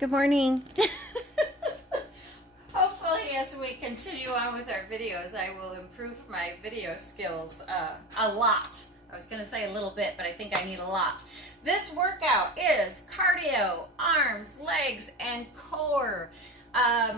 Good morning. Hopefully, as we continue on with our videos, I will improve my video skills a lot. I was going to say a little bit, but I think I need a lot. This workout is cardio, arms, legs, and core. I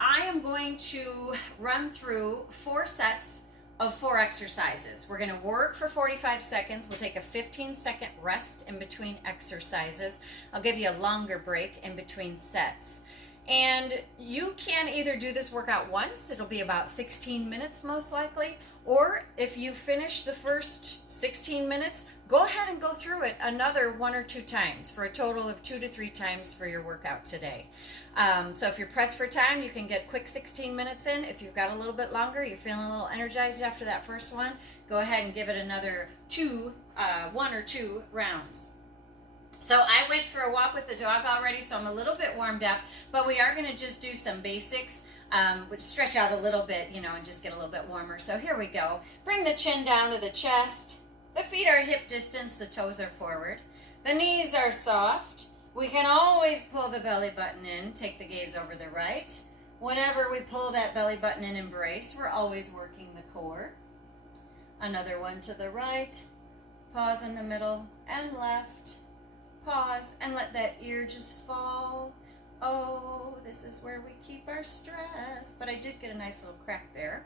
am going to run through 4 sets of 4 exercises. We're going to work for 45 seconds. We'll take a 15-second rest in between exercises. I'll give you a longer break in between sets. And you can either do this workout once, it'll be about 16 minutes most likely, or if you finish the first 16 minutes, go ahead and go through it another 1 or 2 times for a total of 2 to 3 times for your workout today. So if you're pressed for time, you can get quick 16 minutes in. If you've got a little bit longer, you're feeling a little energized after that first one, go ahead and give it another 1 or 2 rounds. So I went for a walk with the dog already, so I'm a little bit warmed up, but we are going to just do some basics, which stretch out a little bit, and just get a little bit warmer. So here we go. Bring the chin down to the chest. The feet are hip distance, the toes are forward. The knees are soft. We can always pull the belly button in, take the gaze over the right. Whenever we pull that belly button in and brace, we're always working the core. Another one to the right. Pause in the middle and left. Pause and let that ear just fall. Oh, this is where we keep our stress. But I did get a nice little crack there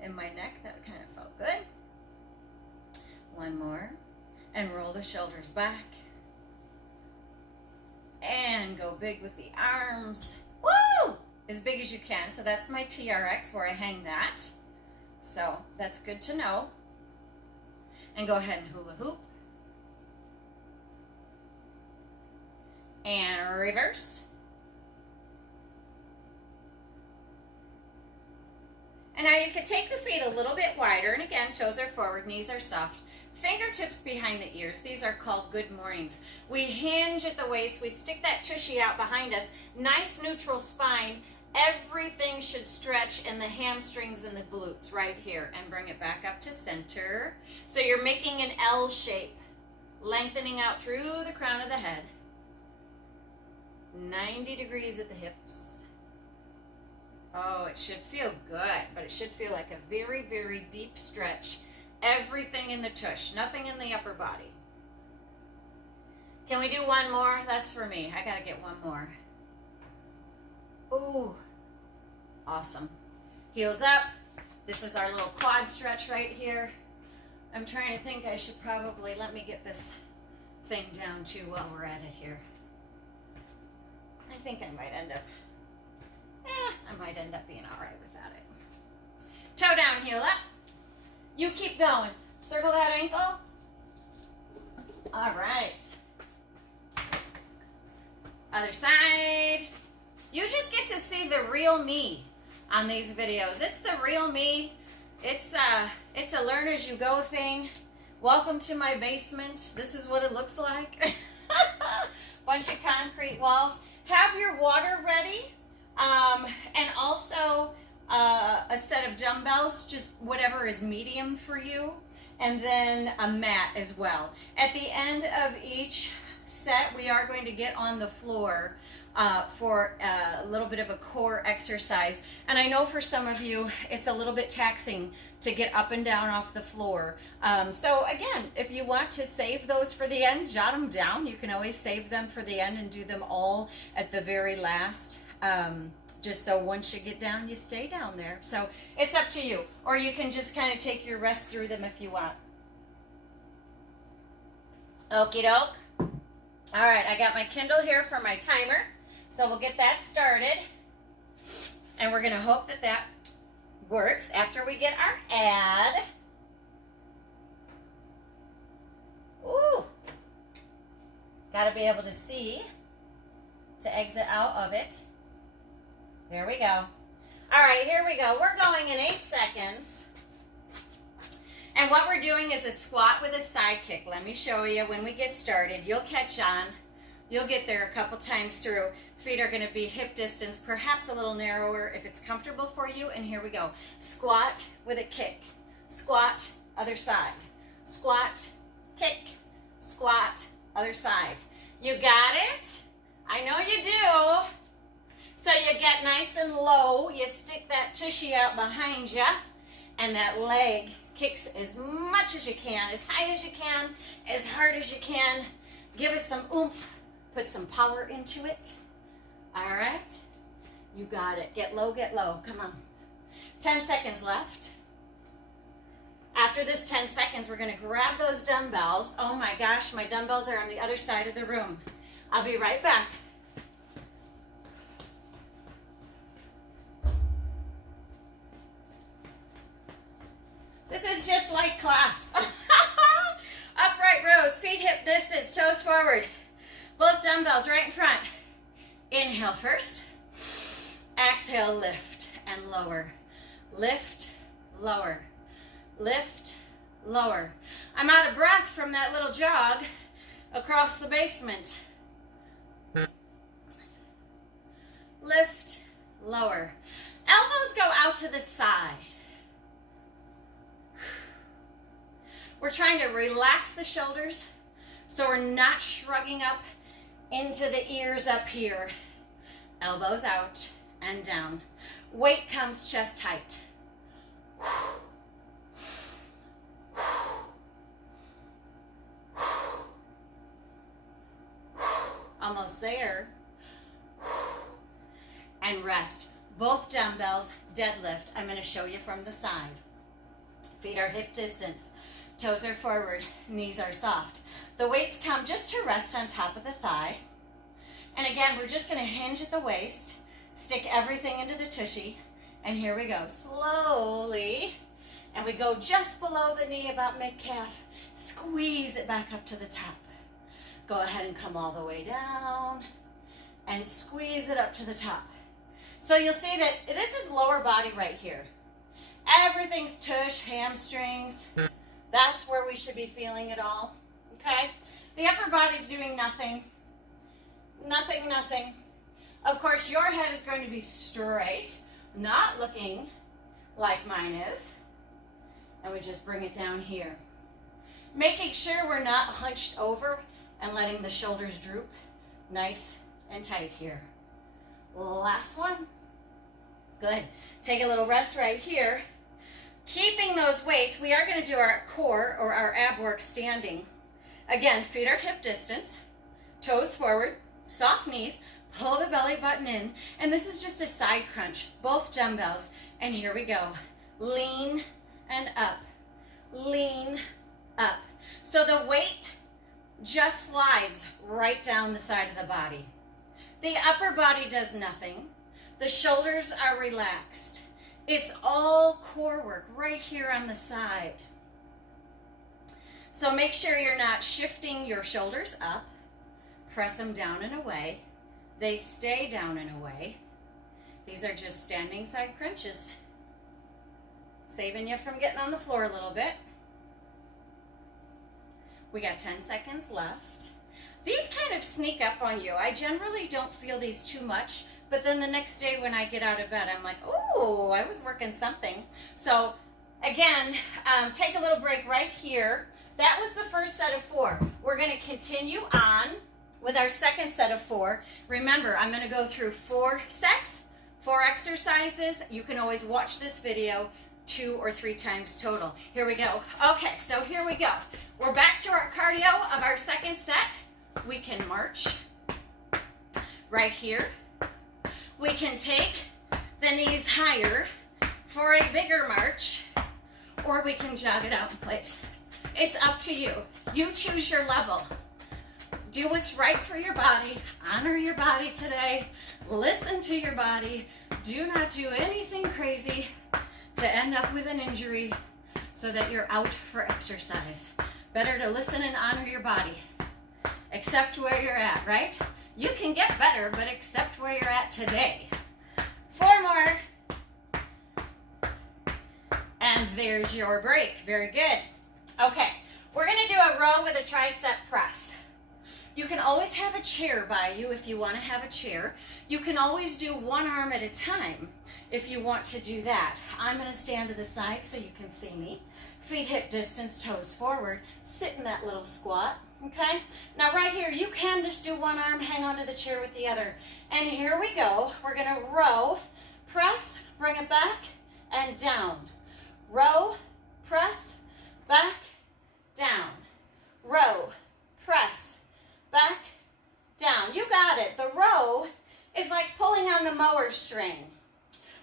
in my neck. That kind of felt good. One more. And roll the shoulders back. And go big with the arms. Woo! As big as you can. So that's my TRX where I hang that. So that's good to know. And go ahead and hula hoop. And reverse. And now you can take the feet a little bit wider. And again, toes are forward, knees are soft. Fingertips behind the ears. These are called good mornings. We hinge at the waist. We stick that tushy out behind us. Nice neutral spine. Everything should stretch in the hamstrings and the glutes right here. And bring it back up to center. So you're making an L shape. Lengthening out through the crown of the head. 90 degrees at the hips. Oh, it should feel good, but it should feel like a very, very deep stretch. Everything in the tush, nothing in the upper body. Can we do one more? That's for me. I gotta get one more. Ooh, awesome. Heels up. This is our little quad stretch right here. I'm trying to think I should probably, let me get this thing down too while we're at it here. I think I might end up, being all right without it. Toe down, heel up. You keep going. Circle that ankle. All right. Other side. You just get to see the real me on these videos. It's the real me. It's a learn as you go thing. Welcome to my basement. This is what it looks like. Bunch of concrete walls. Have your water ready, and also a set of dumbbells, just whatever is medium for you, and then a mat as well. At the end of each set, we are going to get on the floor for a little bit of a core exercise. And I know for some of you, it's a little bit taxing to get up and down off the floor. So again, if you want to save those for the end, jot them down. You can always save them for the end and do them all at the very last. Just so once you get down, you stay down there. So it's up to you. Or you can just kind of take your rest through them if you want. Okie doke. All right, I got my Kindle here for my timer. So we'll get that started. And we're going to hope that that works after we get our ad. Ooh. Got to be able to see to exit out of it. There we go. All right, here we go. We're going in 8 seconds. And what we're doing is a squat with a side kick. Let me show you when we get started. You'll catch on. You'll get there a couple times through. Feet are going to be hip distance, perhaps a little narrower if it's comfortable for you. And here we go. Squat with a kick. Squat, other side. Squat, kick. Squat, other side. You got it? I know you do. So you get nice and low, you stick that tushy out behind you, and that leg kicks as much as you can, as high as you can, as hard as you can. Give it some oomph, put some power into it. All right, you got it. Get low, come on. 10 seconds left. After this 10 seconds, we're gonna grab those dumbbells. Oh my gosh, my dumbbells are on the other side of the room. I'll be right back. This is just like class. Upright rows, feet hip distance, toes forward. Both dumbbells right in front. Inhale first. Exhale, lift and lower. Lift, lower. Lift, lower. I'm out of breath from that little jog across the basement. Lift, lower. Elbows go out to the side. We're trying to relax the shoulders so we're not shrugging up into the ears up here. Elbows out and down. Weight comes chest height. Almost there. And rest. Both dumbbells, deadlift. I'm going to show you from the side. Feet are hip distance. Toes are forward. Knees are soft. The weights come just to rest on top of the thigh. And again, we're just going to hinge at the waist. Stick everything into the tushy. And here we go. Slowly. And we go just below the knee, about mid-calf. Squeeze it back up to the top. Go ahead and come all the way down. And squeeze it up to the top. So you'll see that this is lower body right here. Everything's tush, hamstrings. That's where we should be feeling it all. Okay? The upper body's doing nothing. Nothing, nothing. Of course, your head is going to be straight, not looking like mine is. And we just bring it down here. Making sure we're not hunched over and letting the shoulders droop. Nice and tight here. Last one. Good. Take a little rest right here. Keeping those weights, we are going to do our core or our ab work standing. Again, feet are hip distance, toes forward, soft knees, pull the belly button in, and this is just a side crunch, both dumbbells. And here we go. Lean and up, lean up. So the weight just slides right down the side of the body. The upper body does nothing. The shoulders are relaxed. It's all core work right here on the side. So make sure you're not shifting your shoulders up. Press them down and away. They stay down and away. These are just standing side crunches. Saving you from getting on the floor a little bit. We got 10 seconds left. These kind of sneak up on you. I generally don't feel these too much, but then the next day when I get out of bed, I'm like, oh, I was working something. So again, take a little break right here. That was the first set of 4. We're going to continue on with our second set of 4. Remember, I'm going to go through 4 sets, 4 exercises. You can always watch this video 2 or 3 times total. Here we go. Okay, so here we go. We're back to our cardio of our second set. We can march right here. We can take the knees higher for a bigger march, or we can jog it out in place. It's up to you. You choose your level. Do what's right for your body. Honor your body today. Listen to your body. Do not do anything crazy to end up with an injury so that you're out for exercise. Better to listen and honor your body. Accept where you're at, right? You can get better, but accept where you're at today. 4 more. And there's your break. Very good. Okay, we're going to do a row with a tricep press. You can always have a chair by you if you want to have a chair. You can always do one arm at a time if you want to do that. I'm going to stand to the side so you can see me. Feet hip distance, toes forward. Sit in that little squat, okay? Now right here, you can just do one arm, hang onto the chair with the other. And here we go. We're gonna row, press, bring it back, and down. Row, press, back, down. Row, press, back, down. You got it. The row is like pulling on the mower string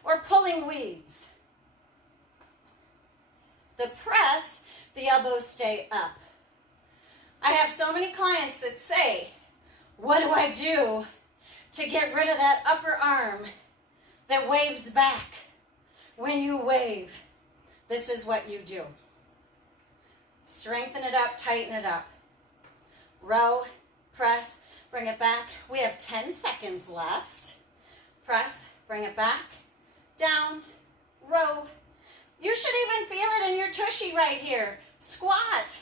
or pulling weeds. The press, the elbows stay up. I have so many clients that say, what do I do to get rid of that upper arm that waves back when you wave? This is what you do. Strengthen it up, tighten it up. Row, press, bring it back. We have 10 seconds left. Press, bring it back, down, row. You should even feel it in your tushy right here. Squat.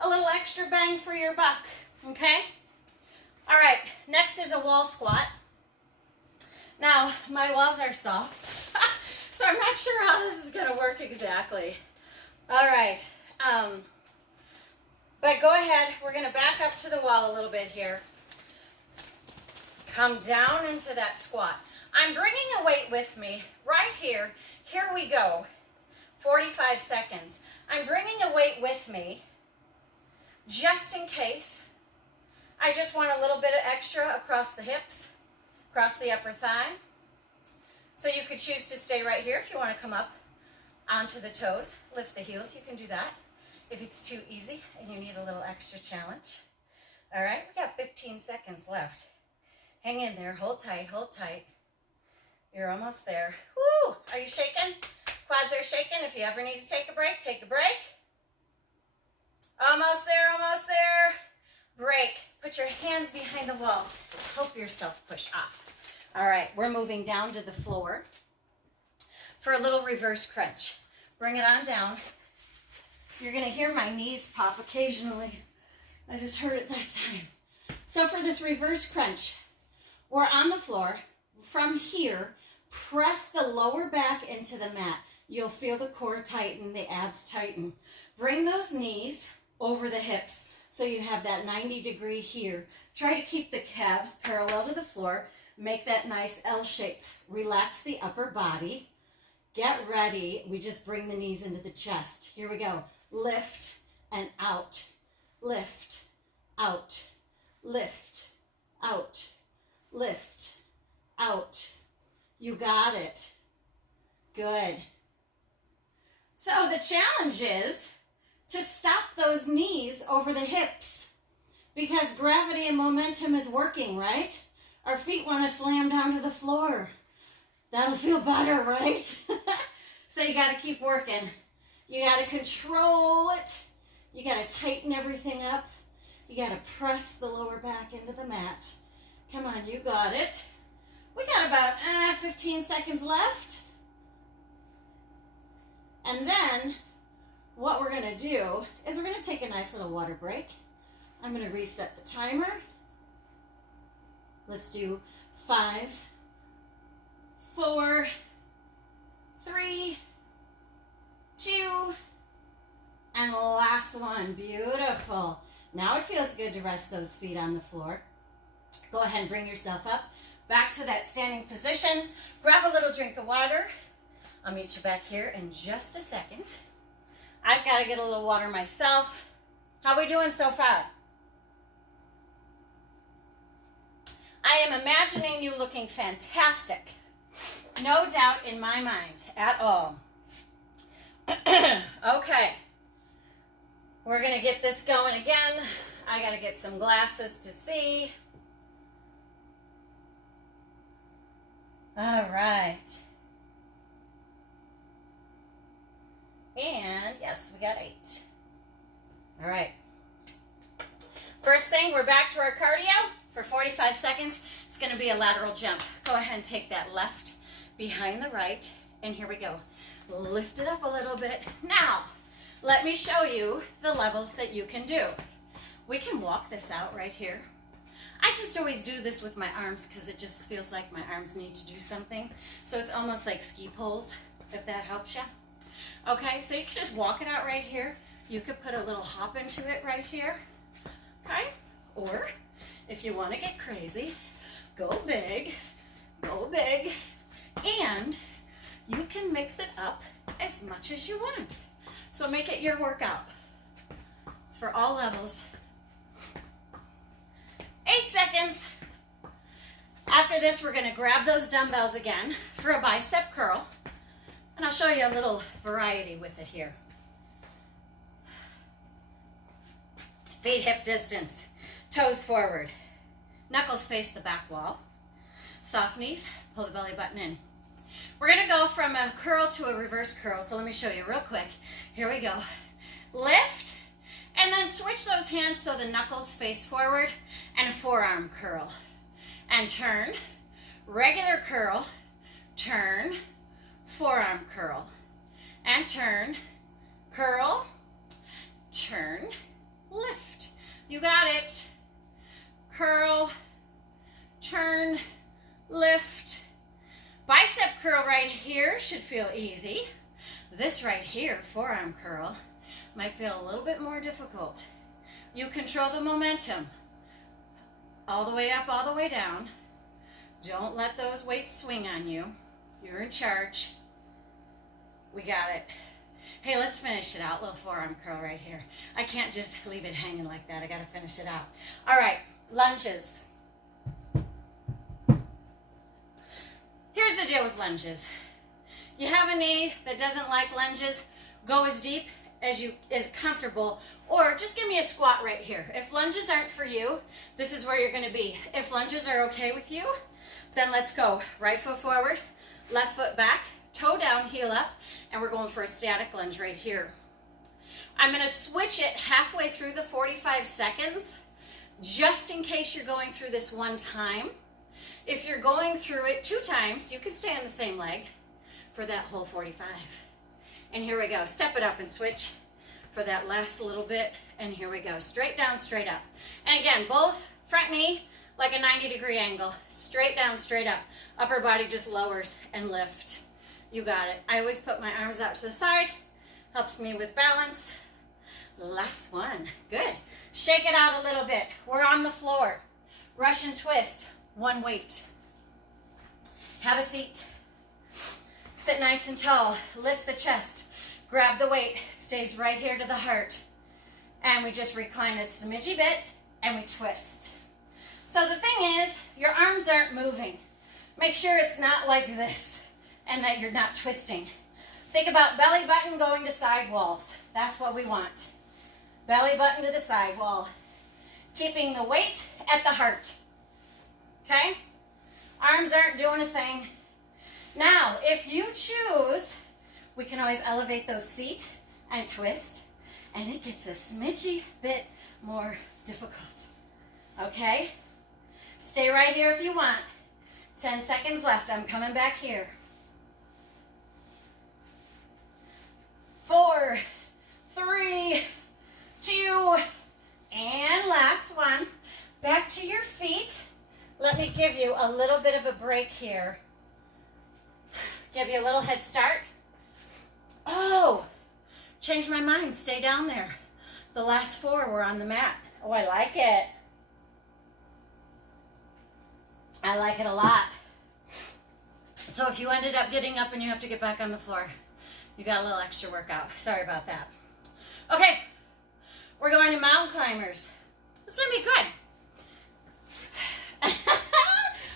A little extra bang for your buck, okay? All right, next is a wall squat. Now, my walls are soft, so I'm not sure how this is gonna work exactly. All right, but go ahead. We're gonna back up to the wall a little bit here. Come down into that squat. I'm bringing a weight with me right here. Here we go. 45 seconds. I'm bringing a weight with me just in case. I just want a little bit of extra across the hips, across the upper thigh. So you could choose to stay right here if you want to come up onto the toes. Lift the heels, you can do that. If it's too easy and you need a little extra challenge. All right, we got 15 seconds left. Hang in there, hold tight, hold tight. You're almost there. Woo! Are you shaking? Quads are shaking. If you ever need to take a break, take a break. Almost there, almost there. Break. Put your hands behind the wall. Help yourself push off. All right, we're moving down to the floor for a little reverse crunch. Bring it on down. You're going to hear my knees pop occasionally. I just heard it that time. So for this reverse crunch, we're on the floor. From here, press the lower back into the mat. You'll feel the core tighten, the abs tighten. Bring those knees over the hips so you have that 90 degree here. Try to keep the calves parallel to the floor. Make that nice L shape. Relax the upper body. Get ready. We just bring the knees into the chest. Here we go. Lift and out. Lift, out, lift, out, lift, out. You got it. Good. So the challenge is to stop those knees over the hips because gravity and momentum is working, right? Our feet want to slam down to the floor. That'll feel better, right? So you got to keep working. You got to control it. You got to tighten everything up. You got to press the lower back into the mat. Come on, you got it. We got about 15 seconds left. And then what we're going to do is we're going to take a nice little water break. I'm going to reset the timer. Let's do 5, 4, 3, 2, and last one. Beautiful. Now it feels good to rest those feet on the floor. Go ahead and bring yourself up back to that standing position. Grab a little drink of water. I'll meet you back here in just a second. I've got to get a little water myself. How are we doing so far? I am imagining you looking fantastic. No doubt in my mind at all. Okay. We're going to get this going again. I got to get some glasses to see. All right. And yes, we got 8. All right. First thing, we're back to our cardio for 45 seconds. It's going to be a lateral jump. Go ahead and take that left behind the right. And here we go. Lift it up a little bit. Now, let me show you the levels that you can do. We can walk this out right here. I just always do this with my arms because it just feels like my arms need to do something. So it's almost like ski poles, if that helps you. Okay, so you can just walk it out right here. You could put a little hop into it right here. Okay, or if you want to get crazy, go big, and you can mix it up as much as you want. So make it your workout. It's for all levels. 8 seconds. After this, we're going to grab those dumbbells again for a bicep curl. And I'll show you a little variety with it here. Feet hip distance, toes forward, knuckles face the back wall, soft knees, pull the belly button in. We're gonna go from a curl to a reverse curl, so let me show you real quick. Here we go. Lift, and then switch those hands so the knuckles face forward, and a forearm curl. And turn, regular curl, turn, forearm curl, and turn, curl, turn, lift. You got it. Curl, turn, lift. Bicep curl right here should feel easy. This right here, forearm curl, might feel a little bit more difficult. You control the momentum. All the way up, all the way down. Don't let those weights swing on you. You're in charge. We got it. Hey, let's finish it out. Little forearm curl right here. I can't just leave it hanging like that. I got to finish it out. All right, lunges. Here's the deal with lunges. You have a knee that doesn't like lunges, go as deep as you is comfortable, or just give me a squat right here. If lunges aren't for you, this is where you're going to be. If lunges are okay with you, then let's go. Right foot forward, left foot back, toe down, heel up, and we're going for a static lunge right here. I'm going to switch it halfway through the 45 seconds, just in case you're going through this one time. If you're going through it 2 times, you can stay on the same leg for that whole 45. And here we go. Step it up and switch for that last little bit. And here we go. Straight down, straight up. And again, both front knee like a 90-degree angle. Straight down, straight up. Upper body just lowers and lift. You got it. I always put my arms out to the side. Helps me with balance. Last one. Good. Shake it out a little bit. We're on the floor. Russian twist. One weight. Have a seat. Sit nice and tall. Lift the chest. Grab the weight. It stays right here to the heart. And we just recline a smidgy bit and we twist. So the thing is, your arms aren't moving. Make sure it's not like this and that you're not twisting. Think about belly button going to side walls. That's what we want. Belly button to the side wall. Keeping the weight at the heart. Okay? Arms aren't doing a thing. Now, if you choose, we can always elevate those feet and twist, and it gets a smidgy bit more difficult. Okay? Stay right here if you want. 10 seconds left. I'm coming back here. 4, 3, 2, and last one. Back to your feet. Let me give you a little bit of a break here. Give you a little head start. Oh, changed my mind. Stay down there. The last 4 were on the mat. Oh, I like it. I like it a lot. So if you ended up getting up and you have to get back on the floor, you got a little extra workout. Sorry about that. Okay, we're going to mountain climbers. It's going to be good.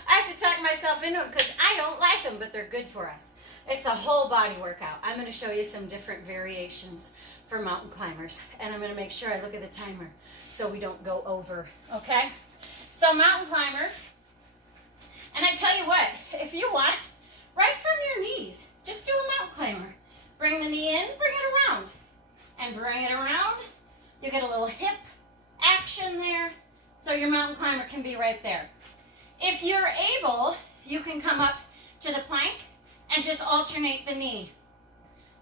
I have to talk myself into it because I don't like them, but they're good for us. It's a whole body workout. I'm going to show you some different variations for mountain climbers, and I'm going to make sure I look at the timer so we don't go over, okay? So mountain climber, and I tell you what, if you want, right from your knees, just do a mountain climber. Bring the knee in, bring it around, and bring it around. You get a little hip action there, so your mountain climber can be right there. If you're able, you can come up to the plank and just alternate the knee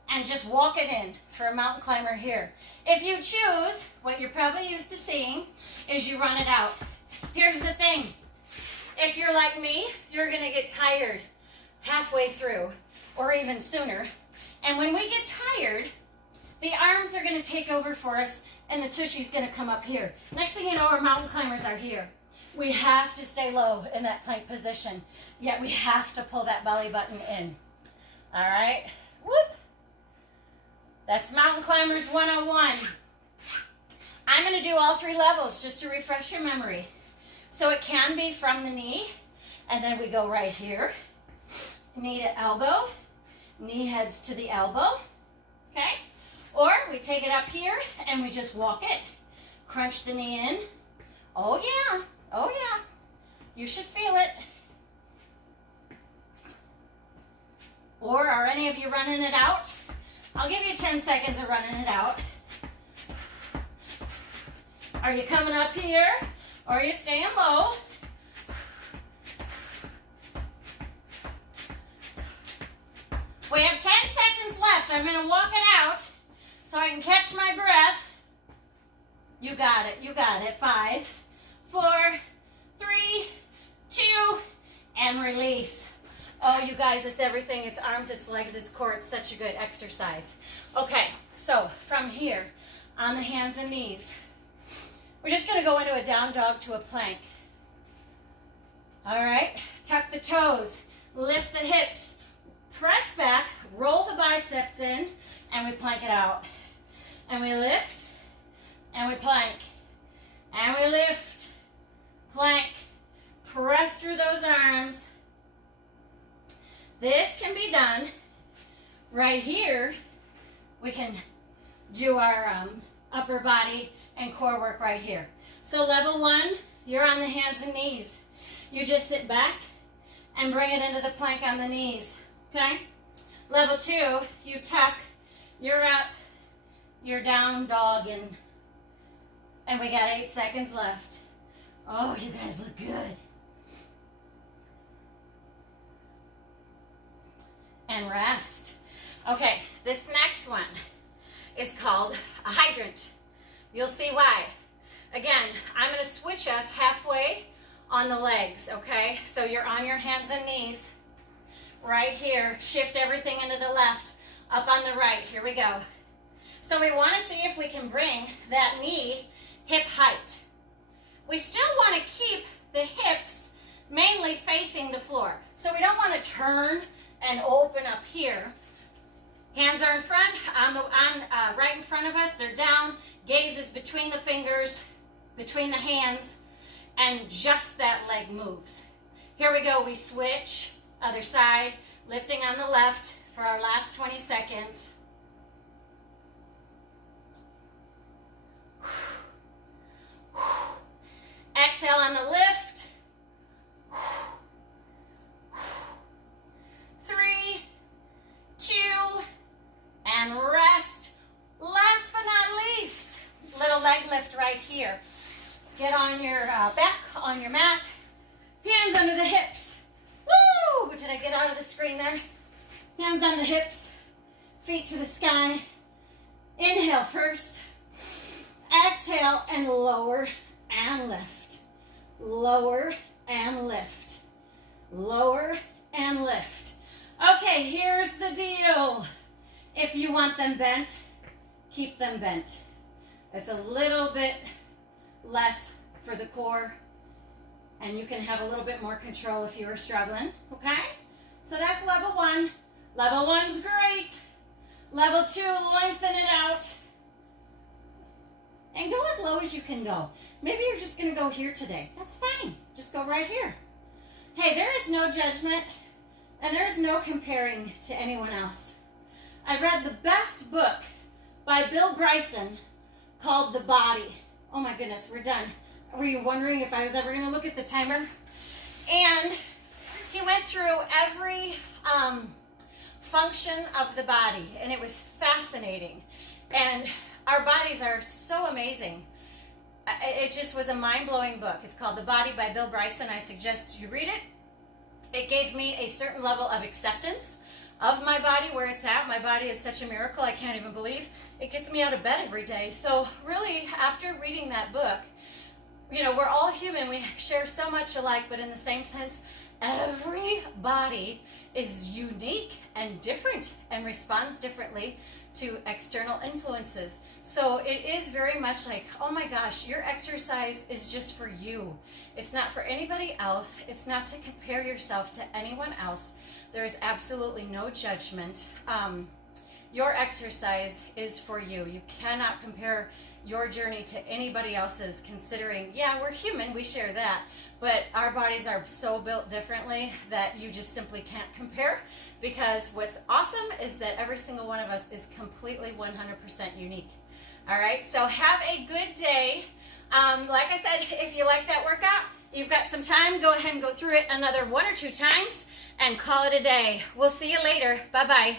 and just walk it in for a mountain climber here. If you choose, what you're probably used to seeing is you run it out. Here's the thing. If you're like me, you're going to get tired halfway through or even sooner, And when we get tired, the arms are going to take over for us, and the tushy's going to come up here. Next thing you know, our mountain climbers are here. We have to stay low in that plank position, yet we have to pull that belly button in. All right? Whoop. That's Mountain Climbers 101. I'm going to do all 3 levels just to refresh your memory. So it can be from the knee, and then we go right here. Knee to elbow. Knee heads to the elbow. Okay? Or we take it up here and we just walk it. Crunch the knee in. Oh yeah. Oh yeah. You should feel it. Or are any of you running it out? I'll give you 10 seconds of running it out. Are you coming up here? Or are you staying low? We have 10 seconds left. I'm going to walk it out so I can catch my breath. You got it. You got it. 5, 4, 3, 2, and release. Oh, you guys, it's everything. It's arms, it's legs, it's core. It's such a good exercise. Okay, so from here, on the hands and knees, we're just going to go into a down dog to a plank. All right, tuck the toes, lift the hips, press back, roll the biceps in, and we plank it out. And we lift, and we plank. And we lift, plank, press through those arms. This can be done right here. We can do our upper body and core work right here. So level 1, you're on the hands and knees. You just sit back and bring it into the plank on the knees, okay? Level 2, you tuck, you're up, you're down dog, and we got 8 seconds left. Oh, you guys look good. And rest. Okay, this next one is called a hydrant. You'll see why. Again, I'm going to switch us halfway on the legs, okay? So you're on your hands and knees right here. Shift everything into the left, up on the right. Here we go. So we want to see if we can bring that knee hip height. We still want to keep the hips mainly facing the floor. So we don't want to turn and open up here. Hands are in front, right in front of us. They're down. Gaze is between the fingers, between the hands, and just that leg moves. Here we go. We switch. Other side. Lifting on the left for our last 20 seconds. Exhale on the lift. 3, 2, and rest. Last but not least, little leg lift right here. Get on your back, on your mat, hands under the hips. Woo! Did I get out of the screen there? Hands on the hips, feet to the sky. Inhale first. Exhale and lower and lift. Lower and lift. Lower and lift. Okay, here's the deal. If you want them bent, keep them bent. It's a little bit less for the core, and you can have a little bit more control if you are struggling, okay? So that's level 1. Level 1's great. Level 2, lengthen it out. And go as low as you can go. Maybe you're just going to go here today. That's fine. Just go right here. Hey, there is no judgment, and there is no comparing to anyone else. I read the best book by Bill Bryson called The Body. Oh my goodness, we're done. Were you wondering if I was ever going to look at the timer? And he went through every function of the body, and it was fascinating. And our bodies are so amazing. It just was a mind-blowing book. It's called The Body by Bill Bryson. I suggest you read it. It gave me a certain level of acceptance of my body, where it's at. My body is such a miracle, I can't even believe. It gets me out of bed every day. So really, after reading that book, you know, we're all human. We share so much alike, but in the same sense, Every body is unique and different and responds differently to external influences. So it is very much like, oh my gosh, your exercise is just for you. It's not for anybody else. It's not to compare yourself to anyone else. There is absolutely no judgment. Your exercise is for you. You cannot compare your journey to anybody else's, considering, yeah, we're human, we share that, but our bodies are so built differently that you just simply can't compare, because what's awesome is that every single one of us is completely 100% unique. All right, so have a good day. Like I said, if you like that workout, you've got some time, go ahead and go through it another 1 or 2 times and call it a day. We'll see you later. Bye-bye.